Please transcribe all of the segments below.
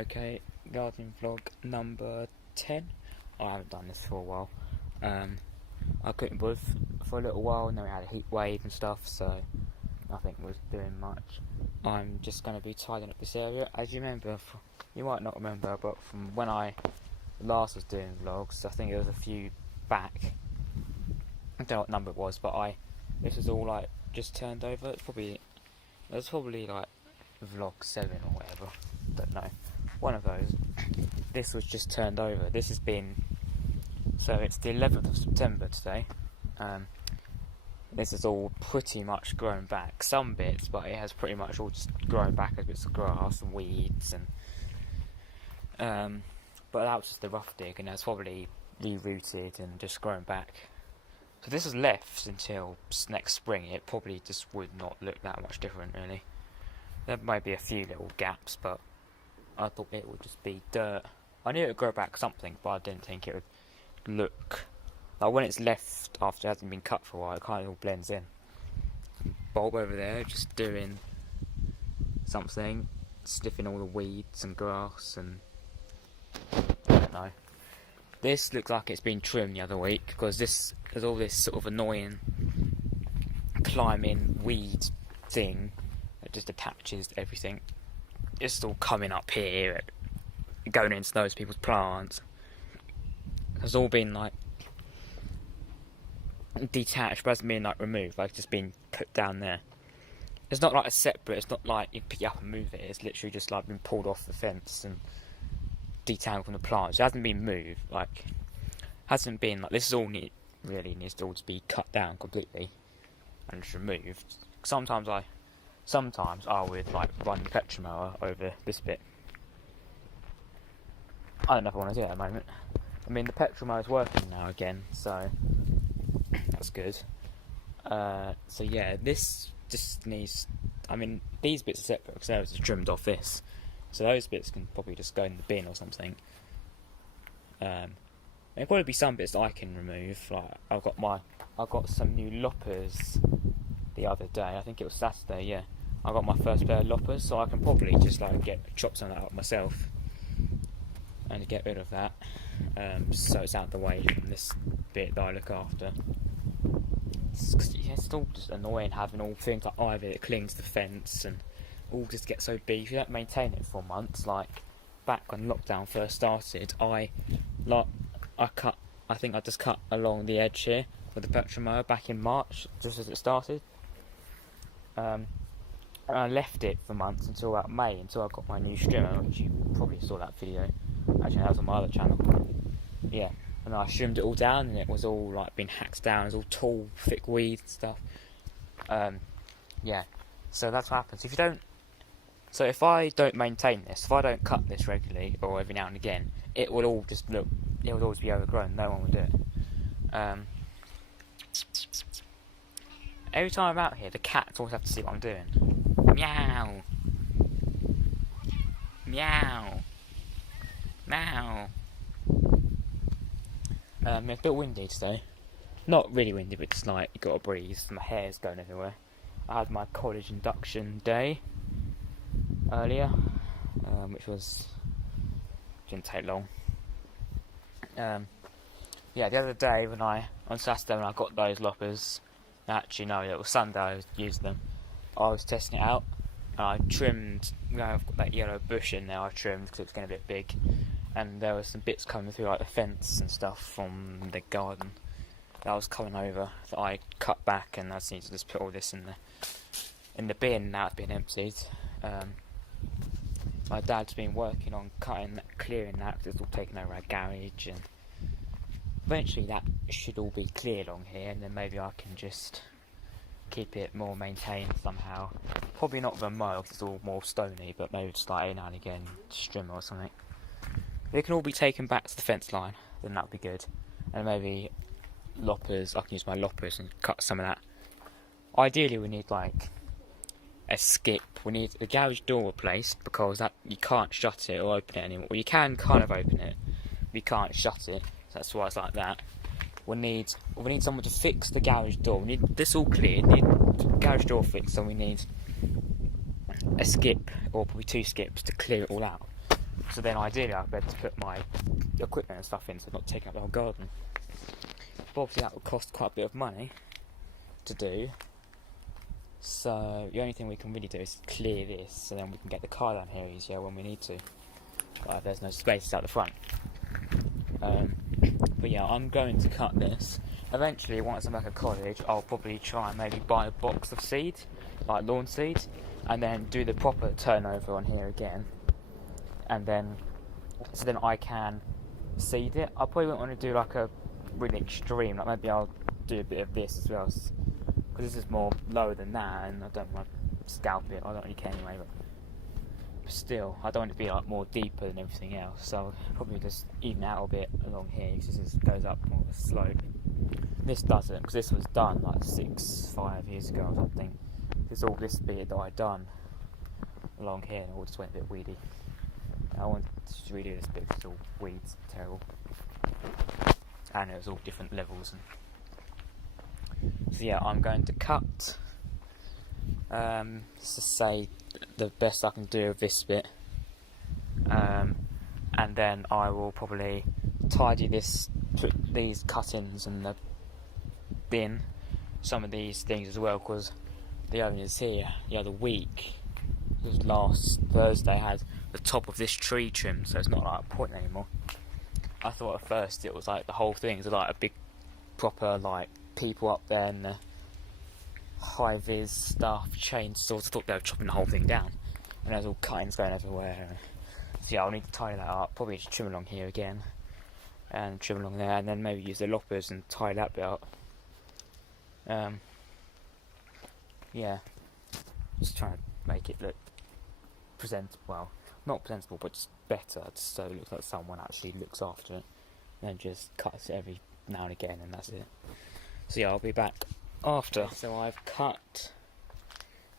Okay, gardening vlog number 10. I haven't done this for a while. I couldn't bother for a little while, and then we had a heat wave and stuff, so nothing was doing much. I'm just going to be tidying up this area. As you remember, you might not remember, but from when I last was doing vlogs, I think it was a few back. I don't know what number it was, but this was all like just turned over. It was probably like vlog 7 or whatever. Don't know. One of those. This was just turned over. This has been, so it's the 11th of September today. This is all pretty much grown back. Some bits, but it has pretty much all just grown back as bits of grass and weeds and but that was just the rough dig, and it's probably rerooted and just grown back. So this is left until next spring. It probably just would not look that much different, really. There might be a few little gaps, but I thought it would just be dirt. I knew it would grow back something, but I didn't think it would look like when it's left after it hasn't been cut for a while. It kind of all blends in. Bulb over there, just doing something, sniffing all the weeds and grass and I don't know. This looks like it's been trimmed the other week because there's all this sort of annoying climbing weed thing that just attaches to everything. It's all coming up here, going into those people's plants. It's all been like detached, but hasn't been like removed, like just been put down there. It's not like a separate, it's not like you pick it up and move it, it's literally just like been pulled off the fence and detangled from the plants. It hasn't been moved, like hasn't been like this is all really needs to all just be cut down completely and just removed. Sometimes I would like run the petrol mower over this bit. I don't know if I want to do it at the moment. I mean, the petrol mower is working now again, so that's good. So yeah, this just needs. I mean, these bits are separate because I was trimmed off this, so those bits can probably just go in the bin or something. There'll probably be some bits that I can remove. Like I got some new loppers the other day. I think it was Saturday. Yeah, I got my first pair of loppers, so I can probably just like chop some of that out myself and get rid of that. So it's out of the way from this bit that I look after. It's all just annoying having all things like ivy that clings to the fence and all just get so big. If you don't maintain it for months, like back when lockdown first started, I think I just cut along the edge here with the petrol mower back in March, just as it started. And I left it for months until about May, until I got my new Strimming, which you probably saw that video. Actually, that was on my other channel. Yeah, and I trimmed it all down, and it was all like been hacked down. It was all tall, thick weeds and stuff. Yeah, so that's what happens if you don't. So if I don't maintain this, if I don't cut this regularly or every now and again, it will all just look. It will always be overgrown. No one will do it. Every time I'm out here, the cats always have to see what I'm doing. Meow. Meow. Meow. It's a bit windy today. Not really windy, but just like you got to breathe. My hair's going everywhere. I had my college induction day earlier, which didn't take long. Yeah, the other day on Saturday when I got those loppers, actually no, it was Sunday I used them. I was testing it out. And I trimmed. I've got that yellow bush in there. I trimmed because it was getting a bit big, and there were some bits coming through like the fence and stuff from the garden that was coming over that I cut back, and I just need to just put all this in the bin. Now it's been emptied. My dad's been working on clearing that because it's all taken over our garage, and eventually that should all be cleared along here, and then maybe I can just keep it more maintained somehow. Probably not with a mow because it's all more stony, but maybe just like every now and again strimmer or something. If it can all be taken back to the fence line, then that would be good. And maybe loppers, I can use my loppers and cut some of that. Ideally we need like a skip. We need the garage door replaced because that you can't shut it or open it anymore. Well, you can kind of open it, but you can't shut it. So that's why it's like that. We need someone to fix the garage door. We need this all cleared. We need the garage door fixed, so we need a skip or probably 2 skips to clear it all out. So then ideally I'd be able to put my equipment and stuff in, so not taking up the whole garden. But obviously that would cost quite a bit of money to do. So the only thing we can really do is clear this, so then we can get the car down here easier when we need to. Like there's no spaces out the front. But yeah, I'm going to cut this. Eventually, once I'm back at college, I'll probably try and maybe buy a box of seed, like lawn seed, and then do the proper turnover on here again. And then, so then I can seed it. I probably won't want to do like a really extreme, like maybe I'll do a bit of this as well, because this is more lower than that, and I don't want to scalp it. I don't really care anyway, but still, I don't want it to be like more deeper than everything else, so I'll probably just even out a bit along here, because this goes up more of a slope. This doesn't, because this was done like 5 years ago or something. It's all this bit that I done along here, and it all just went a bit weedy. I want to redo this bit because it's all weeds, terrible, and it was all different levels. So yeah, I'm going to cut. To say the best I can do of this bit, and then I will probably tidy these cuttings and the bin, some of these things as well, because the owners here the other week, it was last Thursday, had the top of this tree trimmed, so it's not like a point anymore. I thought at first it was like the whole thing is like a big proper like people up there and the high vis stuff, chainsaws. I thought they were chopping the whole thing down, and there's all cuttings going everywhere. So yeah, I'll need to tidy that up, probably just trim along here again and trim along there, and then maybe use the loppers and tie that bit up. Yeah, just trying to make it look well, not presentable, but just better, just so it looks like someone actually looks after it, and then just cuts it every now and again, and that's it. So yeah, I'll be back after. So I've cut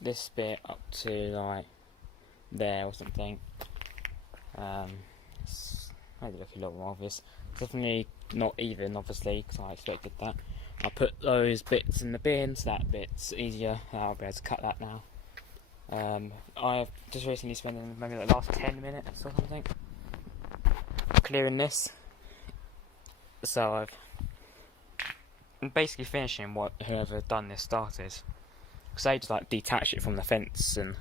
this bit up to like there or something. It's maybe look a little more obvious. Definitely not even, obviously, because I expected that. I put those bits in the bin, so that bit's easier. I'll be able to cut that now. I've just recently spent maybe the last 10 minutes or something clearing this. So I'm basically finishing what whoever done this started. Because they just like detached it from the fence and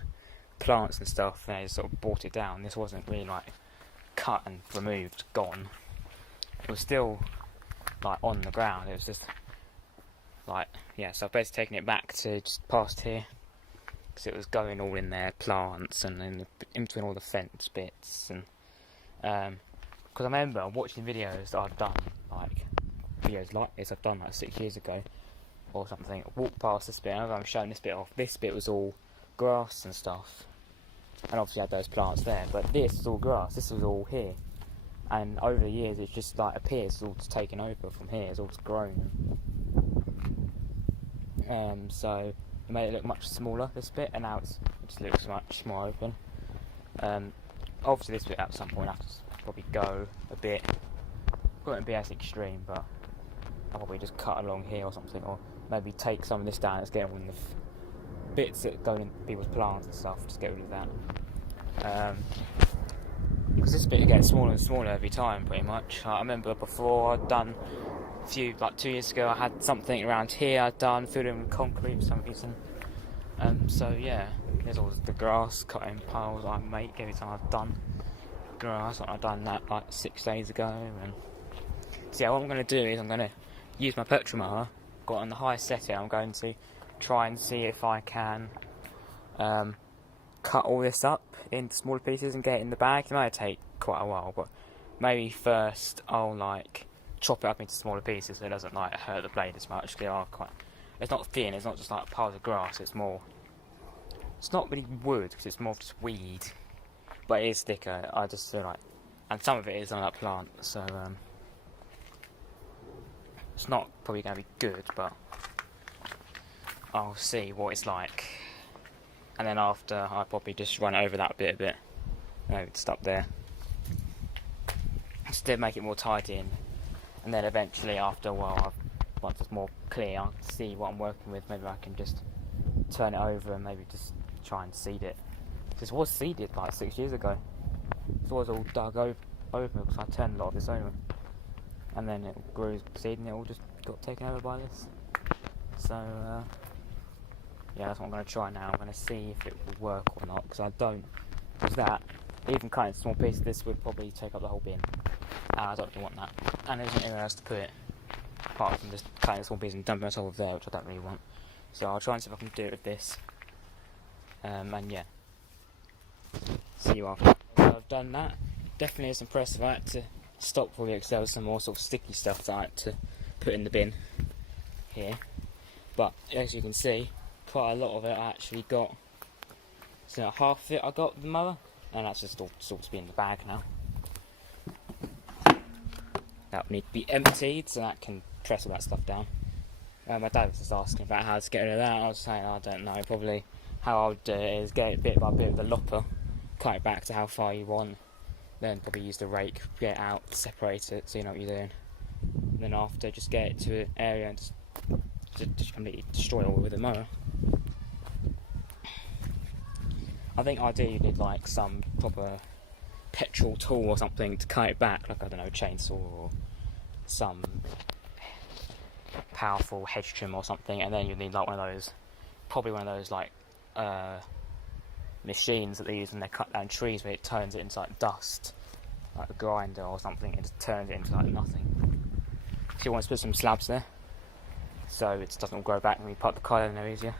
plants and stuff, and they just sort of brought it down. This wasn't really like cut and removed, gone. It was still like on the ground. It was just like, yeah, so I've basically taken it back to just past here, because it was going all in there, plants, and in between all the fence bits. And because I remember watching videos that I've done, like videos like this I've done like 6 years ago or something. I walked past this bit, and I'm showing this bit off. This bit was all grass and stuff, and obviously had those plants there, but this was all grass. This was all here, and over the years it's just like appears it's all just taken over from here. It's all just grown. So it made it look much smaller, this bit, and now it just looks much more open. Obviously this bit at some point I have to probably go a bit. Wouldn't be as extreme, but I'll probably just cut along here or something, or maybe take some of this down. Let's get rid of the bits that go in people's plants and stuff. Just get rid of that. Because this bit gets smaller and smaller every time, pretty much. I remember before I'd done a few, like 2 years ago, I had something around here I'd done, filled in with concrete for some reason. So yeah, there's all the grass cutting piles I make every time I've done grass. I've done that like 6 days ago. And so yeah, what I'm going to do is I'm going to use my petrol mower, got on the high setting. I'm going to try and see if I can cut all this up into smaller pieces and get it in the bag. It might take quite a while, but maybe first I'll like chop it up into smaller pieces so it doesn't like hurt the blade as much. They are quite, it's not thin, it's not just like piles of grass, it's not really wood, because it's more just weed, but it is thicker. I just feel like, and some of it is on that plant, so it's not probably going to be good, but I'll see what it's like. And then after, I'll probably just run over that bit a bit, maybe just up there, just to make it more tidy in. And then eventually, after a while, once it's more clear, I'll see what I'm working with. Maybe I can just turn it over and maybe just try and seed it. This was seeded like 6 years ago. It was all dug over because I turned a lot of this over, and then it grew seed and it all just got taken over by this. So yeah, that's what I'm going to try now. I'm going to see if it will work or not, because I don't. Because that, even cutting small pieces, this would probably take up the whole bin. And I don't really want that. And there isn't anywhere else to put it, apart from just cutting small pieces and dumping it over there, which I don't really want. So I'll try and see if I can do it with this. And yeah, see you after. So I've done that. Definitely is impressive. I had to stop probably because there was some more sort of sticky stuff that I had to put in the bin here. But as you can see, quite a lot of it I actually got. So half of it I got with the mower, and that's just all sorts to be in the bag now. That will need to be emptied, so that can press all that stuff down. My dad was just asking about how to get rid of that. I was saying I don't know. Probably how I would do it is get it bit by bit with the lopper, cut it back to how far you want, then probably use the rake, get it out, separate it so you know what you're doing. And then after, just get it to an area and just completely destroy it all with the mower. I think ideally you need like some proper petrol tool or something to cut it back, like I don't know, a chainsaw or some powerful hedge trim or something, and then you need like one of those, probably one of those like machines that they use when they cut down trees, where it turns it into like dust, like a grinder or something, and just turns it into like nothing. If you want to put some slabs there, so it doesn't grow back when you put the car in there easier.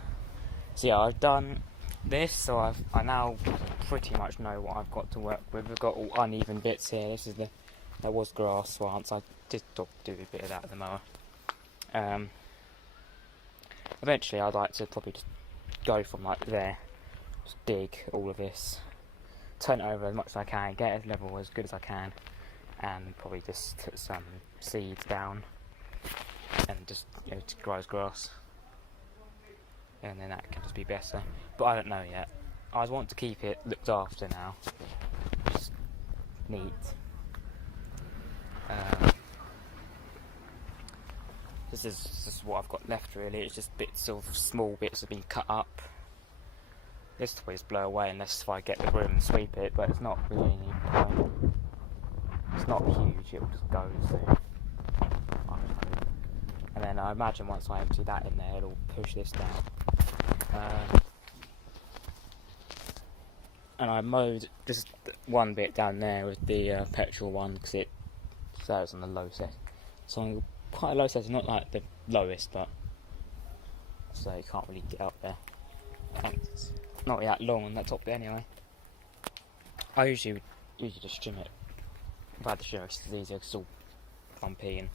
So yeah, I've done this, so I now pretty much know what I've got to work with. We've got all uneven bits here. This is there was grass once. I did do a bit of that with the mower. Eventually I'd like to probably just go from like there, just dig all of this, turn it over as much as I can, get it level as good as I can, and probably just put some seeds down and just, you know, to grow as grass, and then that can just be better. But I don't know yet. I want to keep it looked after now, just neat. This is what I've got left really. It's just bits of small bits have been cut up. This will just blow away unless if I get the broom and sweep it, but it's not really any point. It's not huge, it'll just go soon. And then I imagine once I empty that in there, it'll push this down. And I mowed just one bit down there with the petrol one, because it was on the low set. So I'm quite a low setting, not like the lowest, but so you can't really get up there. And it's not really that long on that top bit anyway. I usually just trim it. If I had the trimmer, it's easier because it's all bumpy and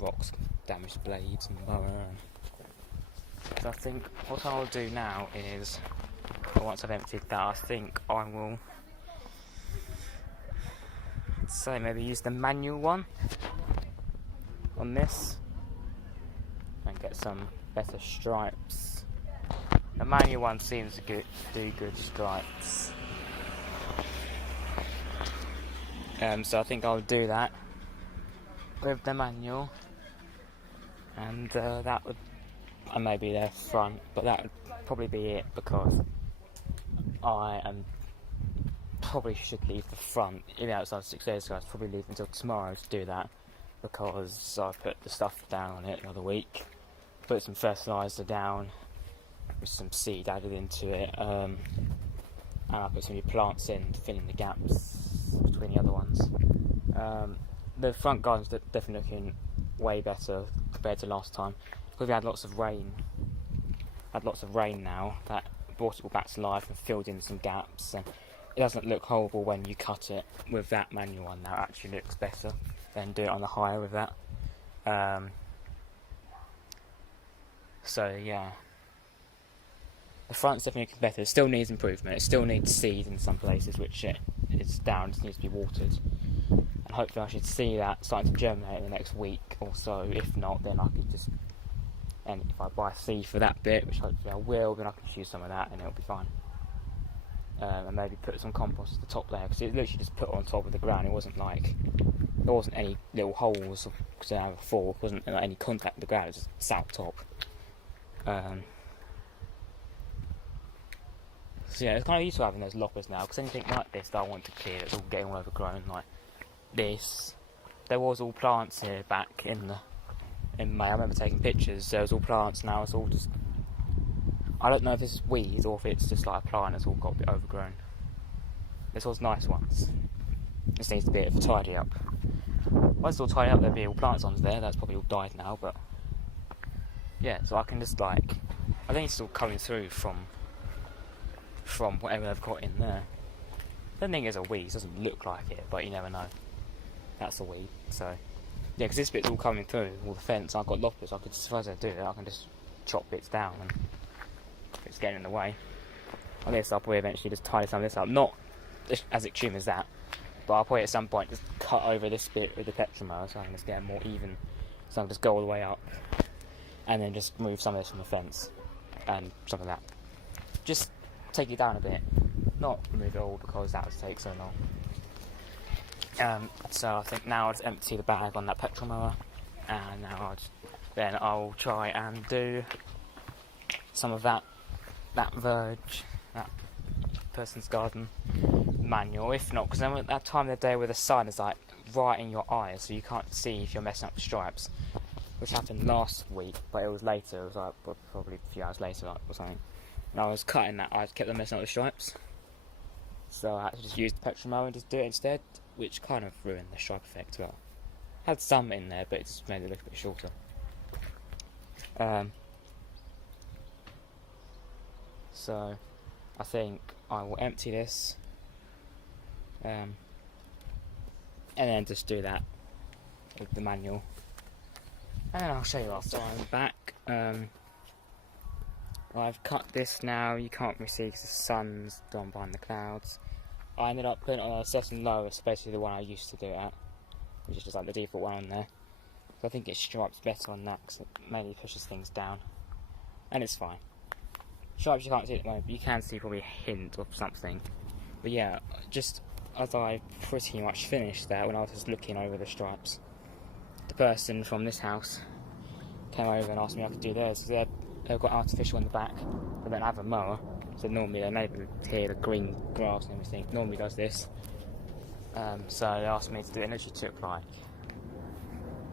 rocks damage the blades and the mower. So I think what I'll do now is, once I've emptied that, I think I will say maybe use the manual one on this and get some better stripes. The manual one seems to do good stripes, so I think I'll do that with the manual, and that would, and maybe their front, but that would probably be it, because I probably should leave the front, even though it's 6 days ago. I'd probably leave until tomorrow to do that, because I put the stuff down on it the other week, put some fertiliser down with some seed added into it, and I put some new plants in to fill in the gaps between the other ones. The front garden's definitely looking way better compared to last time, because we had lots of rain. Now that brought it all back to life and filled in some gaps, and it doesn't look horrible when you cut it with that manual one. Now it actually looks better than do it on the hire with that. So yeah, the front's definitely better. It still needs improvement. It still needs seed in some places, which it is down. It just needs to be watered, and hopefully I should see that starting to germinate in the next week or so. If not, then I could just, and if I buy seed for that bit, which hopefully I will, then I can use some of that and it'll be fine. And maybe put some compost at the top there, because it literally just put on top of the ground. It wasn't like, there wasn't any little holes because I have a fork. It wasn't like any contact with the ground. It was just sat top. So yeah, it's kind of useful having those loppers now, because anything like this that I want to clear that's all getting all overgrown, like this. There was all plants here back in May. I remember taking pictures. There was all plants. Now it's all just. I don't know if it's weeds or if it's just like a plant that's all got a bit overgrown. This was nice once. This needs to be a bit of a tidy up. Once it's all tidy up, there'll be all plants on there. That's probably all died now, but yeah. So I can just like, I think it's all coming through from whatever they've got in there. The thing is a weed. It doesn't look like it, but you never know. That's a weed. So yeah, because this bit's all coming through all the fence. I've got loppers. I could, as far as I do it, I can just chop bits down and it's getting in the way. I guess I'll probably eventually just tidy some of this up. Not as extreme as that, but I'll probably at some point just cut over this bit with the petrol mower so I can just get it more even. So I can just go all the way up and then just move some of this from the fence and some of that. Just take it down a bit. Not remove it all because that would take so long. So I think now I'll just empty the bag on that petrol mower, and now then I'll try and do some of that verge, that person's garden manual. If not, because then at that time of the day where the sun is like right in your eyes, so you can't see if you're messing up the stripes, which happened last week, but it was later. It was like probably a few hours later or something. And I was cutting that. I kept on messing up the stripes, so I had to just use the petrol mower and just do it instead, which kind of ruined the stripe effect. Well, had some in there, but it just made it look a bit shorter. So I think I will empty this and then just do that with the manual, and then I'll show you after I'm back. I've cut this now. You can't really see because the sun's gone behind the clouds. I ended up putting it on a certain low, especially the one I used to do it at, which is just like the default one on there. So I think it stripes better on that because it mainly pushes things down, and it's fine. Stripes you can't see at the moment, but you can see probably a hint of something. But yeah, just as I pretty much finished that, when I was just looking over the stripes, the person from this house came over and asked me if I could do theirs. They've got artificial in the back, they don't have a mower, so normally they maybe clear the green grass and everything. Normally does this. So they asked me to do it, and it literally took like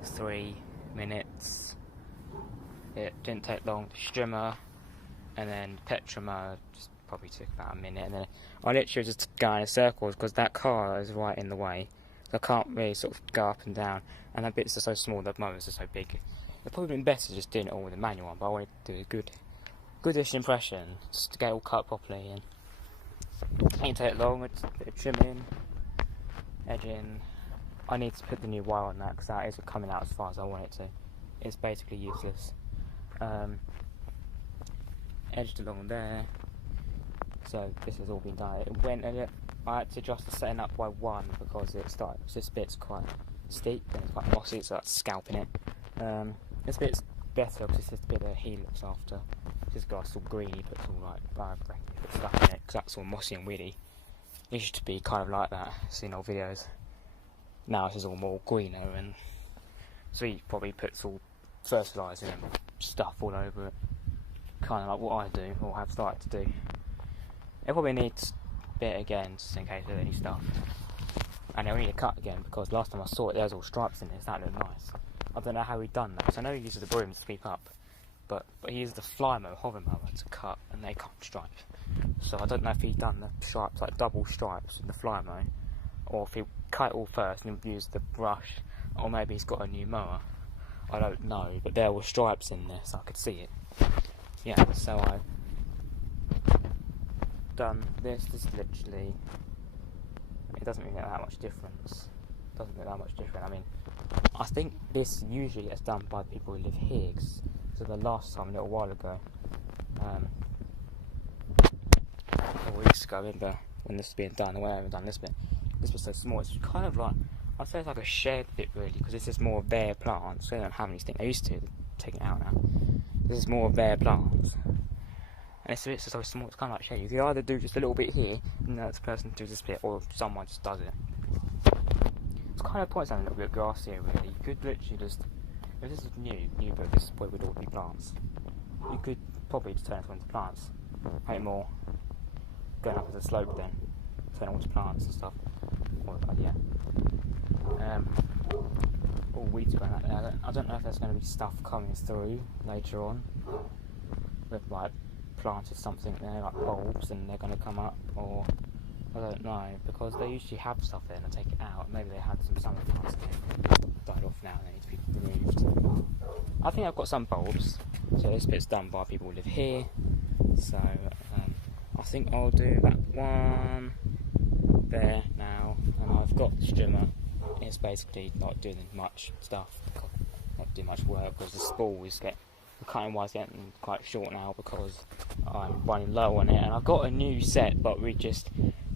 3 minutes. It didn't take long. The strimmer and then petrol mower just probably took about a minute, and then I literally just going in circles because that car is right in the way, so I can't really sort of go up and down, and the bits are so small, the mowers are so big. It'd probably been better just doing it all with a manual one, but I wanted to do a goodish impression, just to get it all cut properly. And it ain't take long. It's a bit of trimming, edging. I need to put the new wire on that because that isn't coming out as far as I want it to. It's basically useless. Edged along there. So this has all been done. It went and I had to adjust the setting up by 1 because this bit's quite steep and it's quite mossy, so that's scalping it. This bit's better because it's just a bit that he looks after. This guy's all green, he puts all like stuff in it because that's all mossy and weedy. It used to be kind of like that, seen old videos. Now it's just all more greener, and so he probably puts all fertiliser and stuff all over it. Kind of like what I do, or have started to do. It probably needs a bit again, just in case there's any stuff. And it'll need a cut again, because last time I saw it, there was all stripes in it, so that looked nice. I don't know how he'd done that, because I know he uses the broom to sweep up, but he uses the hover mower to cut, and they can't stripe. So I don't know if he'd done the stripes, like double stripes in the fly mower, or if he cut it all first and used the brush, or maybe he's got a new mower. I don't know, but there were stripes in there, so I could see it. Yeah, so I've done this. This is literally, it doesn't really make that much difference. I mean, I think this usually gets done by people who live here. So the last time, a little while ago, a couple of weeks ago, I remember when this was being done, the way I haven't done this bit. This was so small. It's kind of like, I'd say it's like a shared bit really, because this is more of their plants. So they don't have anything. They used to, they're taking it out now. This is more of their plants. And it's so small, it's kind of like shared. You can either do just a little bit here, and the next person does this bit, or someone just does it. It's kind of points having a little bit of grass here really. You could literally just, if this is new, but this is where we'd all be plants. You could probably just turn it into plants. Make more going up as a slope then, turning all the plants and stuff. All weeds going up there. I don't know if there's going to be stuff coming through later on. We've like planted something there, like bulbs, and they're going to come up, or I don't know, because they usually have stuff there and they take it out. Maybe they had some summer plants there, died off now, they need to be removed. I think I've got some bulbs, so this bit's done by people who live here. So I think I'll do that one there now, and I've got the strimmer. It's basically not doing much stuff, not doing much work, because the spool is the cutting wire's getting quite short now because I'm running low on it, and I've got a new set, but this is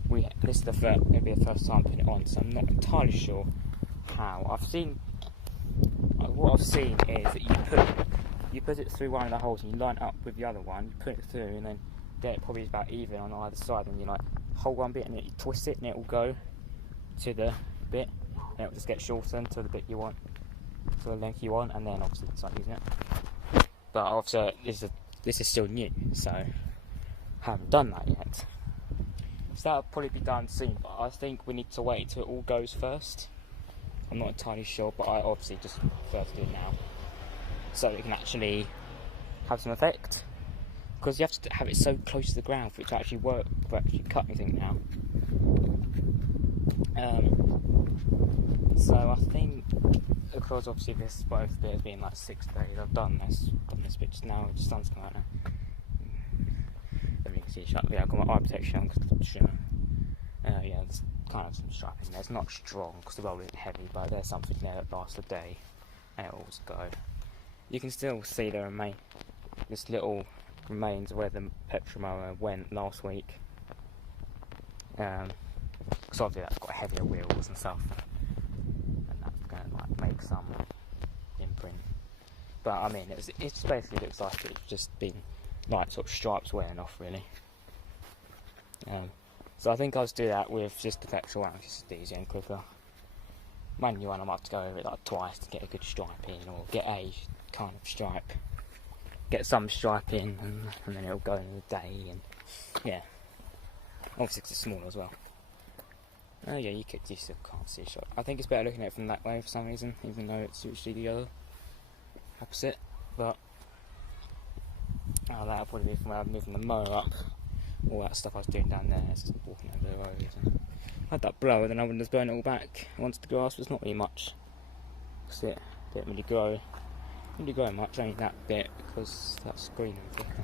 maybe the first time putting it on, so I'm not entirely sure how. What I've seen is that you put it through one of the holes and you line it up with the other one, you put it through, and then it probably is about even on either side, and you like hold one bit and then you twist it and it will go to the bit, and it will just get shortened to the bit you want, to the length you want, and then obviously start using it. But obviously this is still new, so I haven't done that yet. So that'll probably be done soon, but I think we need to wait until it all goes first. I'm not entirely sure, but I obviously just prefer to do it now, so it can actually have some effect. Because you have to have it so close to the ground for it to actually work, for actually cut anything now. So I think, because obviously this both bit has been like 6 days, I've done this bit just now, the sun's come out now. Let me see, yeah, I've got my eye protection on because of the trimmer. Yeah, there's kind of some striping there. It's not strong because the roll isn't heavy, but there's something there that lasts a day and it'll just go. You can still see this little remains where the petrol mower went last week. Because obviously that's got heavier wheels and stuff, and that's going to like make some imprint. But I mean, it basically looks like it's just been like sort of stripes wearing off really. So I think I'll just do that with just the petrol one, because it's easier and quicker. Manual one I might have to go over it like twice to get a good stripe in, or get a kind of stripe. Get some stripe in, and then it'll go in a day, and yeah. Obviously because it's smaller as well. Oh yeah, you still can't see a shot. I think it's better looking at it from that way for some reason, even though it's usually the other opposite. But that'll probably be from where I'm moving the mower up. All that stuff I was doing down there, just walking over the road. And I had that blower, then I wouldn't just burn it all back onto the grass, but it's not really much. That's it. Didn't really grow. Didn't grow much, only that bit, because that's green and thicker.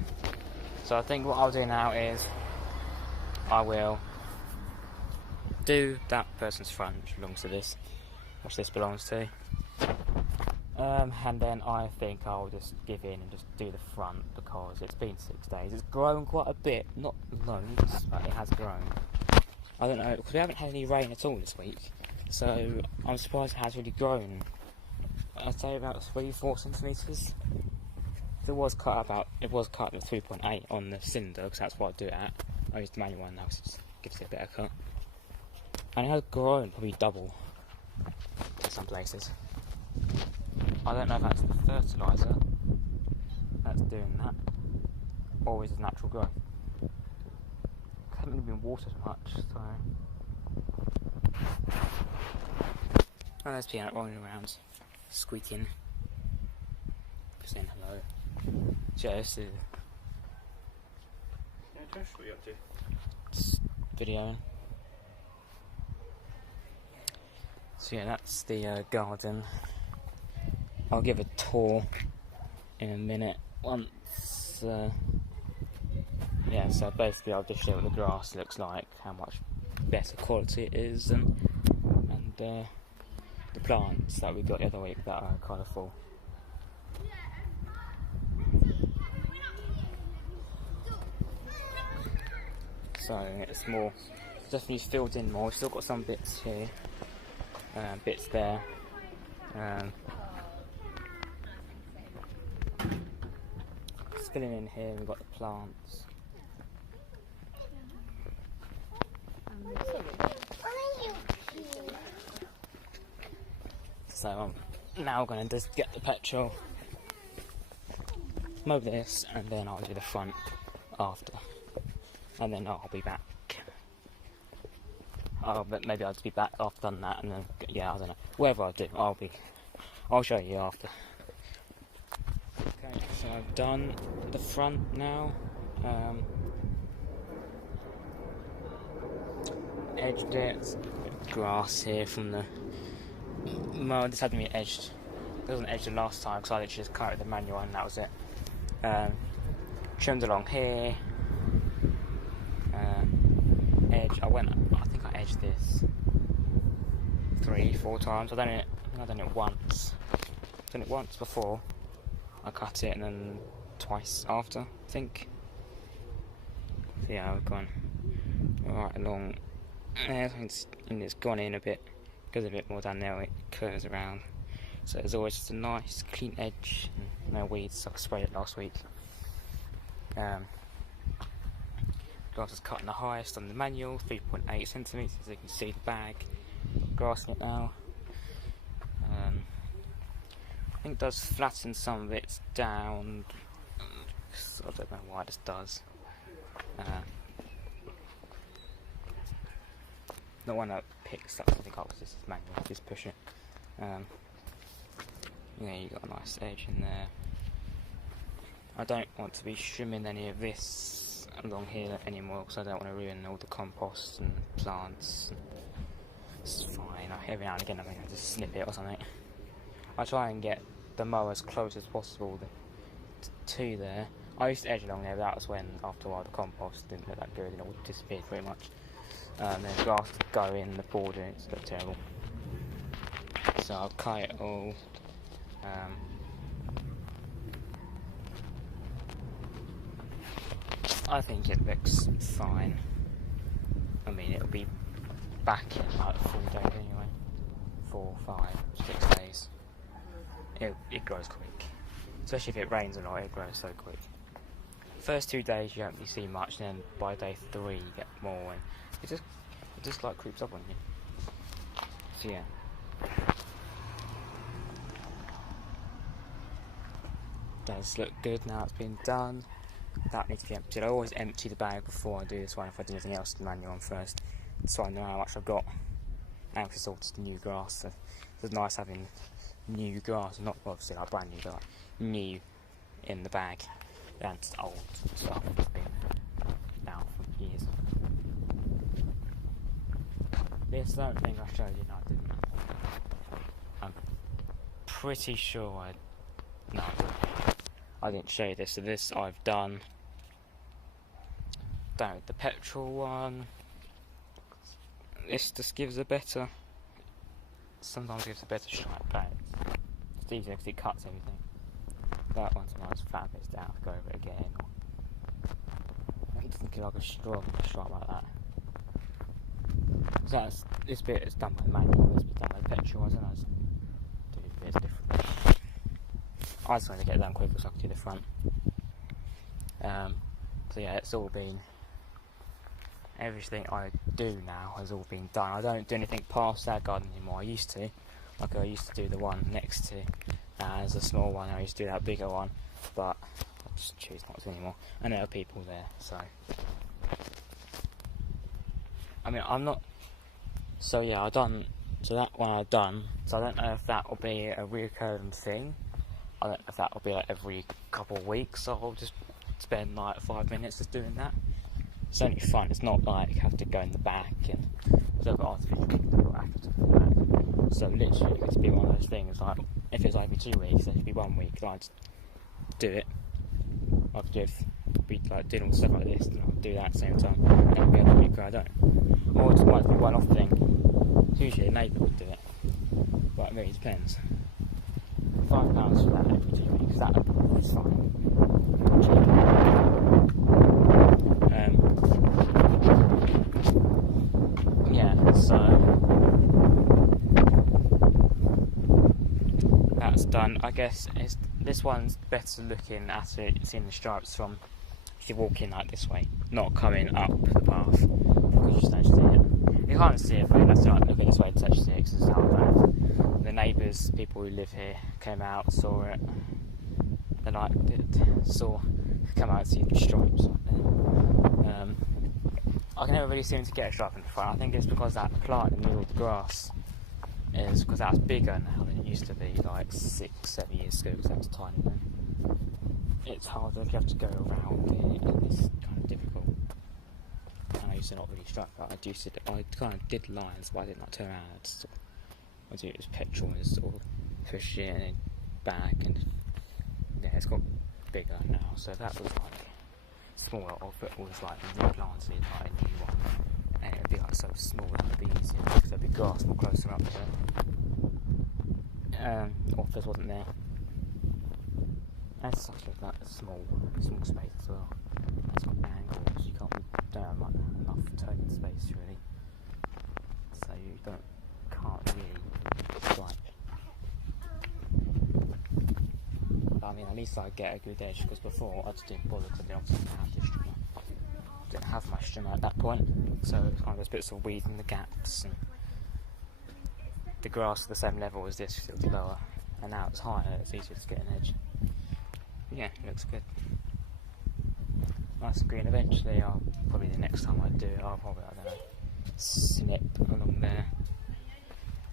So I think what I'll do now is I will do that person's front, which belongs to this, which this belongs to. And then I think I'll just give in and just do the front, because it's been 6 days. It's grown quite a bit, not loads, but it has grown. I don't know, because we haven't had any rain at all this week, so I'm surprised it has really grown. I'd say about 3-4 centimetres. It was cut at 3.8 on the cylinder, because that's what I do it at. I use the manual one now because it just gives it a better cut. And it has grown probably double in some places. I don't know if that's the fertiliser that's doing that, or is it natural growth. It hasn't really been watered much, so. Oh, there's Peanut rolling around, squeaking, saying hello. Cheers to. What are you up to? Just videoing. So yeah, that's the garden. I'll give a tour in a minute once. Yeah, so basically I'll just show what the grass looks like, how much better quality it is, and the plants that we got the other week that are colourful. So it's more, definitely filled in more. We've still got some bits here, bits there. Just filling in here, we've got the plants. So I'm now going to just get the petrol, mow this, and then I'll do the front after. and then I'll be back. But maybe I'll just be back after done that, and then yeah, I don't know. Whatever I do, I'll show you after. Okay, so I've done the front now. Edged it. Grass here from the mower. This had to be edged. It wasn't edged the last time because I literally just cut it with the manual and that was it. Trimmed along here. Edge. I think I edged this 3-4 times. I've done it once. I've done it once before. I cut it and then twice after, I think. So yeah, I've gone right along there, and it's gone in a bit, goes a bit more down there, it curves around. So there's always just a nice clean edge, and no weeds, so I sprayed it last week. Grass is cutting the highest on the manual, 3.8 centimetres, as you can see the bag. Grass in it now. I think it does flatten some of it down. I don't know why this does. Not one that picks up something up, this is manual, just push it. Yeah, you got a nice edge in there. I don't want to be trimming any of this along here anymore because I don't want to ruin all the compost and plants. It's fine, every now and again I may have to snip it or something. I try and get the mower as close as possible to there. I used to edge along there, but that was when after a while the compost didn't look that good and it all disappeared pretty much. Then grass to go in the border and it's looked terrible. So I'll cut it all. I think it looks fine. I mean, it'll be back in like 4 days anyway. 4, 5, 6 days. It grows quick. Especially if it rains a lot, it grows so quick. First 2 days you don't really see much, and then by day 3 you get more, and it just like creeps up on you. So yeah. Does look good now it's been done. That needs to be emptied. I always empty the bag before I do this one if I do anything else to the manual one first, so I know how much I've got. And it's all just new grass, so it's nice having new grass, not obviously like brand new, but like new in the bag, and old stuff that's been down for years. This I don't think I showed you, no I didn't. I'm pretty sure I didn't show you this, so this I've done the petrol one. This just gives a better, sometimes gives a better stripe back. It's easier because it cuts everything. That one's nice flat bits down to go over it again. It doesn't give like a strong stripe like that. So this bit is done by manual, this bit's done by petrol, I don't know, do bits differently. I just wanted to get it done quicker so I could do the front. So yeah, it's all been, everything I do now has all been done. I don't do anything past that garden anymore. I used to do the one next to, as a small one. I used to do that bigger one, but I just choose not to anymore. And there are people there, so I mean I'm not. So yeah, so that one I've done. So I don't know if that will be a recurring thing. I don't know if that will be like every couple of weeks. So I'll just spend like 5 minutes just doing that. It's only fun. It's not like you have to go in the back and there's other artificial active for that. So literally, it's be one of those things. Like if it's like every 2 weeks, it should be 1 week. Then I just do it. I could just be like doing all stuff like this, and I'll do that at the same time. And it'll be another week where I don't. Or it just might be one off thing. Usually a neighbour would do it, but it really depends. £5 for that every 2 weeks. That is fine. Yeah, so that's done. I guess this one's better looking at it, seeing the stripes from if you're walking like this way, not coming up the path, because you just don't see it. You can't see it, but that's right, look at this way to touch it, because it's how bad. The neighbours, people who live here, came out, saw it, they liked it, come out and see the stripes right there. I can never really seem to get a stripe in the front. I think it's because that plant in the middle of the grass is because that's bigger now than it used to be like 6-7 years ago, because that was tiny then. It's harder if you have to go around it, and it's kind of difficult. And I used to not really stripe that. I kind of did lines, but I didn't like turn around. I do it with petrol and just sort of push it and then back, and yeah, it's got bigger now. So that was like smaller, or if it was like replanted like a new one, and it would be like so small that would be easier because there'd be grass more closer up to it. Or if this wasn't there. That's such that small space as well. It's got angles, you don't have enough turning space really. So you can't really stripe. But I mean, at least I get a good edge, because before I just didn't bother because I didn't have this strimmer. Didn't have my strimmer at that point, so it's kind of just bits of weed in the gaps, and the grass at the same level as this, because it was lower, and now it's higher, it's easier to get an edge. Yeah, it looks good. Nice and green. Eventually, probably the next time I do it, I'll probably, I don't know, snip along there.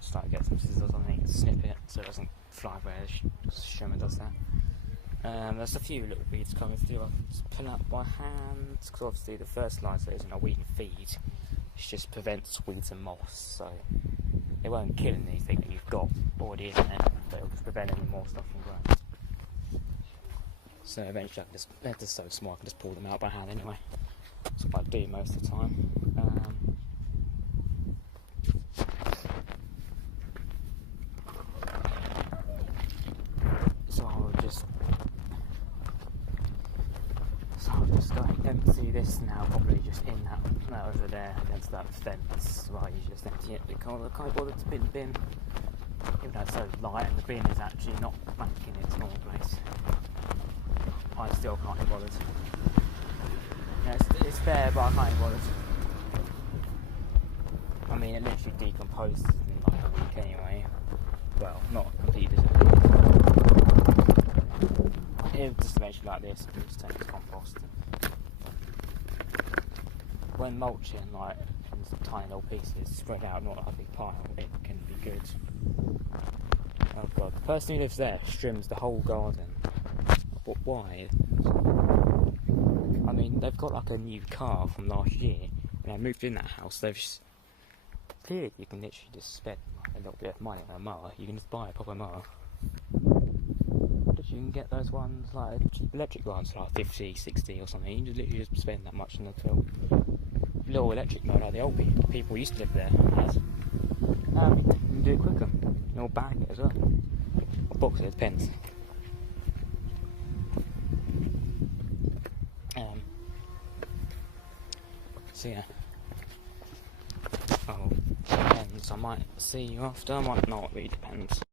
Just like get some scissors or something and snip it so it doesn't fly where the strimmer does that. There's a few little weeds coming through. I can just pull out by hand, because obviously the fertiliser isn't a weed and feed. It just prevents weeds and moss, so it won't kill anything that you've got already in there, but it'll just prevent any more stuff from growing. So eventually they're just so small I can just pull them out by hand anyway. That's what I do most of the time. So I'll just go and empty this now, probably just in that over there against that fence. Well, I usually just empty it because I can't bother to bin. Even though it's so light and the bin is actually not back in its normal place, I still can't be bothered. Yeah, it's there, but I can't be bothered. I mean, it literally decomposes in like a week anyway. Well, not completely disappears. It just eventually like this, it just turns to compost. When mulching, like in some tiny little pieces spread out, not like a big pile, it can be good. Oh god, the person who lives there trims the whole garden. But why? I mean, they've got like a new car from last year, and I moved in that house. They've just clearly you can literally just spend a little bit of money on a mower. You can just buy a proper mower. But you can get those ones like electric ones for like 50, 60 or something. You can just literally just spend that much on a little electric mower like the old people used to live there. You can do it quicker. You'll bag it as well. Or box it, it depends. So yeah, depends. I might see you after, I might not, it really depends.